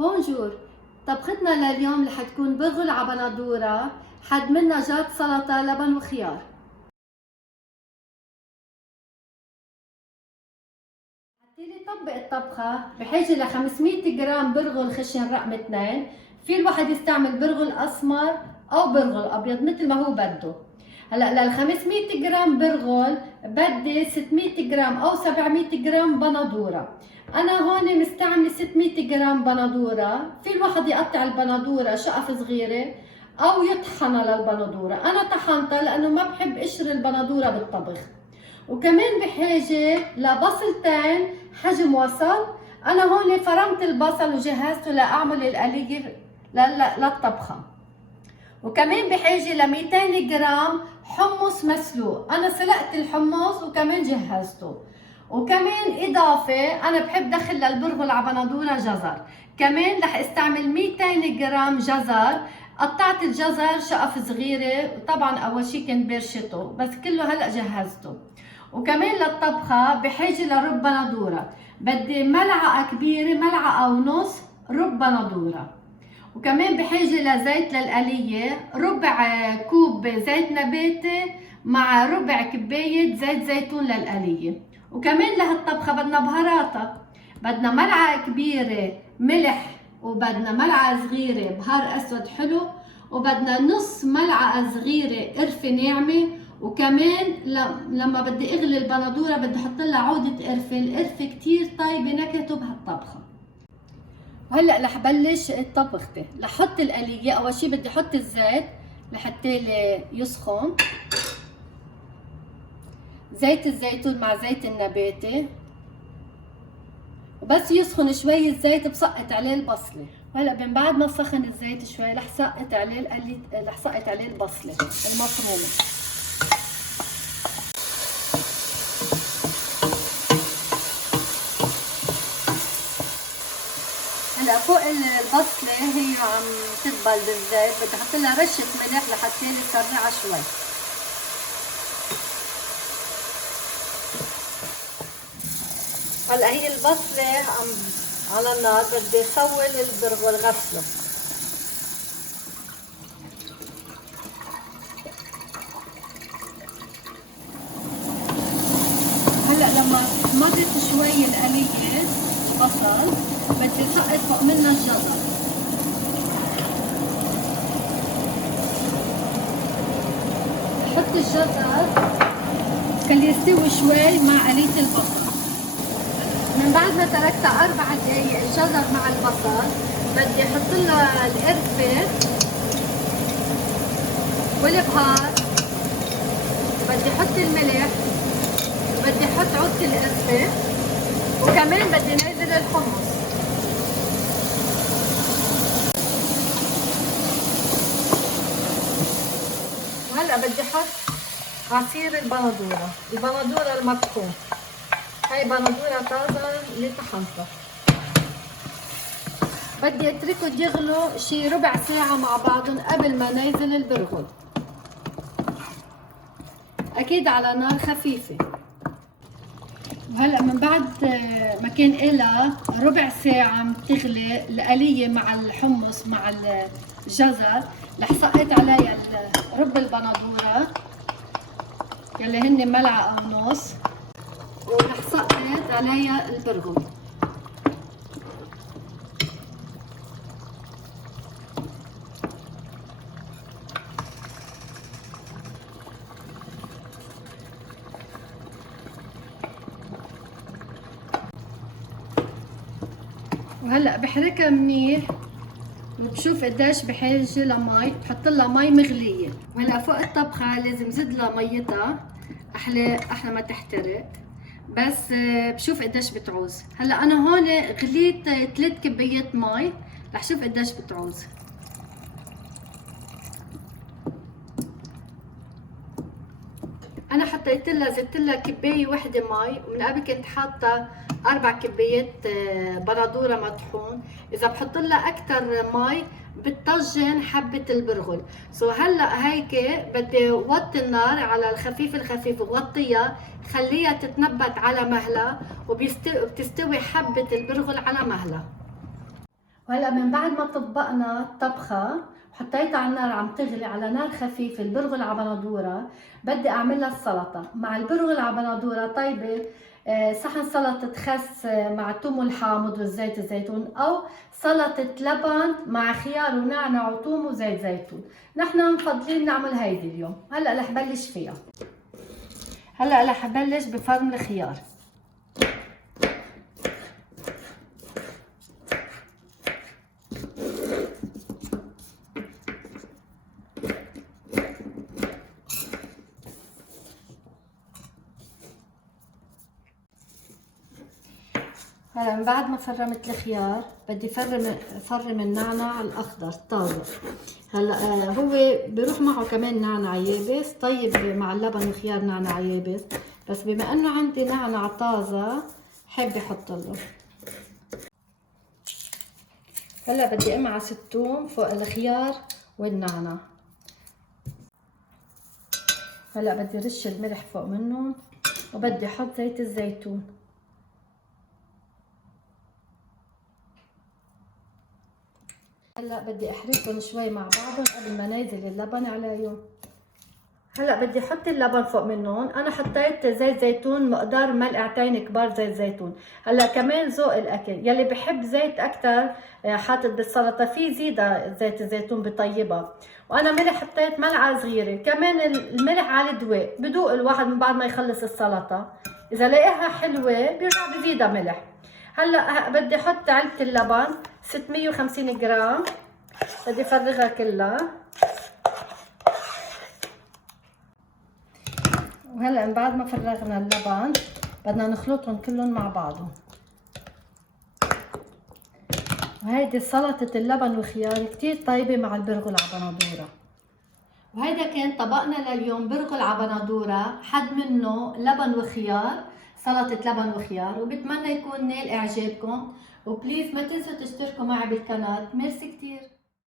بونجور. طبختنا لليوم رح تكون برغل على بندورة، حد منا جات سلطة لبن وخيار. حتى طبق الطبخة بحاجة ل 500 جرام برغل خشن رقم 2. في الواحد يستعمل برغل اسمر او برغل ابيض مثل ما هو بده. هلا لل 500 جرام برغل بدي 600 جرام او 700 جرام بندوره. انا هون مستعمله 600 جرام بندوره. في الواحد يقطع البندوره شقف صغيره او يطحنها للبندوره. انا طحنتها لانه ما بحب قشر البندوره بالطبخ. وكمان بحاجه لبصلتين حجم وسط. انا هون فرمت البصل وجهزته لاعمل القليه للطبخه. وكمان بحاجه ل 200 جرام حمص مسلوق. انا سلقت الحمص وكمان جهزته. وكمان اضافه انا بحب دخل للبرغل على بندوره جزر. كمان رح استعمل 200 جرام جزر. قطعت الجزر شقف صغيره، وطبعا اول شي كنت برشته بس كله هلا جهزته. وكمان للطبخه بحاجه لرب بندوره. بدي ملعقه كبيره، ملعقه ونص رب بندوره. وكمان بحاجه لزيت للقليه، ربع كوب زيت نباتي مع ربع كبايه زيت زيتون للقليه. وكمان لهالطبخه بدنا بهاراتها. بدنا ملعقه كبيره ملح، وبدنا ملعقه صغيره بهار اسود حلو، وبدنا نص ملعقه صغيره قرفه ناعمه. وكمان لما بدي اغلي البندوره بدي احط لها عوده قرفه. القرفه كتير طيبه نكهته بهالطبخه. وهلا رح بلش طبختي. رح احط القليه. اول شي بدي احط الزيت لحتى يسخن. زيت الزيتون مع زيت النباتي، وبس يسخن شوي الزيت بسقط عليه البصله. هلا من بعد ما سخن الزيت شوي رح سقط عليه رح سقط عليه البصله المفرومه. هلا فوق البصله هي عم تدبل بالزيت بدي احط لها رشه ملح لحتى يسرعها شوي. هلا هي البصله على النار. بدي خول البرغل غسله. هلا لما مرت شوي القليه بصل بدي سقط فوق منها الجزر. بحط الجزر خليه يستوي شوي مع قليه البصل. من بعد ما تركتها 4 دقايق الجزر مع البصل بدي احط لها القرفه والبهار. بدي احط الملح، بدي احط عود القرفه، وكمان بدي نزل الحمص. وهلا بدي احط عصير البندوره المطحون. هاي بندوره طازه اللي طحنتها. بدي اتركهم يغلوا شي ربع ساعه مع بعضهم قبل ما ننزل البرغل، اكيد على نار خفيفه. وهلا من بعد ما كان إلها ربع ساعة بتغلي القلية مع الحمص مع الجزر، رح سقط عليها رب البندورة يلي هن ملعقة ونص، ورح سقط عليها البرغل. وهلا بحركها منيح وبشوف قديش بحاجه لمي. بحط لها مي مغليه. وهلا فوق الطبخه لازم زيد لها ميتها احلى ما تحترق. بس بشوف قديش بتعوز. هلا انا هون غليت 3 كبايات مي. رح شوف قديش بتعوز. انا حطيت لها زدت لها كبايه واحده مي، ومن قبل كنت حاطه 4 كبايات بندوره مطحون. اذا بحط لها اكثر مي بتطجن حبه البرغل. هلا هيك بدي وطي النار على الخفيف وغطيها خليها تتنبت على مهلها، وبتستوي حبه البرغل على مهلها. وهلا من بعد ما طبقنا الطبخة وحطيتها على النار عم تغلي على نار خفيفة البرغل على بندورة، بدي اعمل لها السلطة مع البرغل على بندورة طيبة. صحن سلطة خس مع توم الحامض وزيت الزيتون، او سلطة لبن مع خيار ونعناع وثوم وزيت زيتون. نحن مفضلين نعمل هيدي اليوم. هلا رح بلش فيها. هلا رح بلش بفرم الخيار. هلا من بعد ما فرمت الخيار بدي فرم النعناع الاخضر الطازج. هلا هو بيروح معه كمان نعناع يابس، طيب مع اللبن والخيار نعناع يابس، بس بما انه عندي نعناع طازه حابه احط له. هلا بدي امعس الثوم فوق الخيار والنعناع. هلا بدي رش الملح فوق منهم وبدي احط زيت الزيتون. هلا بدي احركهم شوي مع بعضهم قبل ما نازل اللبن عليهم. هلا بدي احط اللبن فوق منهم. انا حطيت زيت زيتون مقدار ملعقتين كبار زيت زيتون. هلا كمان ذوق الاكل، يلي بحب زيت اكثر حاطط بالسلطه في زيادة زيت الزيتون بطيبها. وانا ملح حطيت ملعقه صغيره، كمان الملح على الدواء بدوق الواحد من بعد ما يخلص السلطه، اذا لقاها حلوه بيرجع بزيدها ملح. هلا بدي احط علبه اللبن 650 جرام، بدي افرغها كلها. وهلا من بعد ما فرغنا اللبن بدنا نخلطهم كلهم مع بعضهم. وهيدي سلطة اللبن والخيار كتير طيبة مع البرغل على بندورة. وهيدا كان طبقنا لليوم، برغل على بندورة، حد منه لبن وخيار، سلطة لبن وخيار. وبتمنى يكون نال اعجابكم، وبليز ما تنسوا تشتركوا معي بالقناة. ميرسي كتير.